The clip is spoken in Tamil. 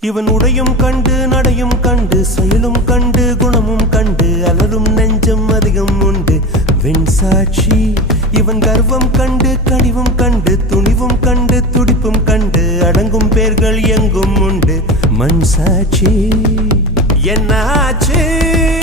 இவன் உடையும் கண்டு நடையும் கண்டு செயலும் கண்டு குணமும் கண்டு அலரும் நெஞ்சம் அதிகம் உண்டு. வெண்சாட்சி இவன் கர்வம் கண்டு கனிவும் கண்டு துணிவும் கண்டு துடிப்பும் கண்டு அடங்கும் பேர்கள் எங்கும் உண்டு. மண் சாட்சி. என்னாச்சு?